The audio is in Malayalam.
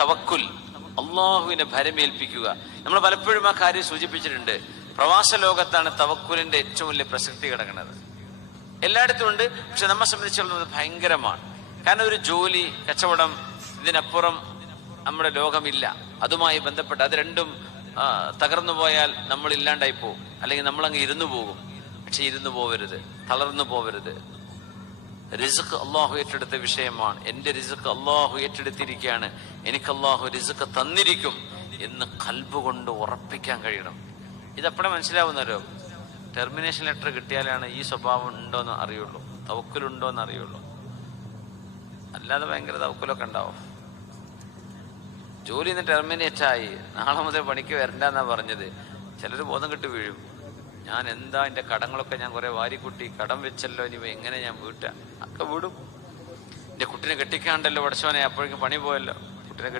തവക്കുൽ, അള്ളാഹുവിനെ ഭരമേൽപ്പിക്കുക. നമ്മൾ പലപ്പോഴും ആ കാര്യം സൂചിപ്പിച്ചിട്ടുണ്ട്. പ്രവാസ ലോകത്താണ് തവക്കുലിന്റെ ഏറ്റവും വലിയ പ്രസക്തി കിടക്കുന്നത്. എല്ലായിടത്തും ഉണ്ട്, പക്ഷെ നമ്മെ സംബന്ധിച്ചുള്ളത് ഭയങ്കരമാണ്. കാരണം ഒരു ജോലി, കച്ചവടം, ഇതിനപ്പുറം നമ്മുടെ ലോകമില്ല. അതുമായി ബന്ധപ്പെട്ട് അത് രണ്ടും തകർന്നു പോയാൽ നമ്മൾ ഇല്ലാണ്ടായി പോകും, അല്ലെങ്കിൽ നമ്മളങ്ങ് ഇരുന്നു പോകും. പക്ഷെ ഇരുന്നു പോവരുത്, തളർന്നു പോവരുത്. റിസ്ക് അള്ളാഹു ഏറ്റെടുത്ത വിഷയമാണ്. എന്റെ റിസ്ക് അള്ളാഹു ഏറ്റെടുത്തിരിക്കുകയാണ്, എനിക്ക് അള്ളാഹു റിസ്ക് തന്നിരിക്കും എന്ന് ഖൽബ് കൊണ്ട് ഉറപ്പിക്കാൻ കഴിയണം. ഇതെപ്പോഴേ മനസ്സിലാവുന്നല്ലോ, ടെർമിനേഷൻ ലെറ്റർ കിട്ടിയാലാണ് ഈ സ്വഭാവം ഉണ്ടോന്ന് അറിയുള്ളൂ, തവക്കുലുണ്ടോന്ന് അറിയുള്ളൂ. അല്ലാതെ ഭയങ്കര തവക്കുലൊക്കെ ഉണ്ടാവും. ജോലി നിന്ന് ടെർമിനേറ്റ് ആയി, നാളെ മുതൽ പണിക്ക് വരണ്ടെന്നാ പറഞ്ഞത്. ചിലർ ബോധം കെട്ട് വീഴും. ഞാൻ എന്താ എൻ്റെ കടങ്ങളൊക്കെ ഞാൻ കുറെ വാരിക്കുട്ടി, കടം വെച്ചല്ലോ, ഇനി എങ്ങനെ ഞാൻ വീട്ടാ? ഒക്കെ വിടും. എൻ്റെ കുട്ടിനെ കെട്ടിക്കാണ്ടല്ലോ പടച്ചോനെ, അപ്പോഴേക്കും പണി പോയല്ലോ.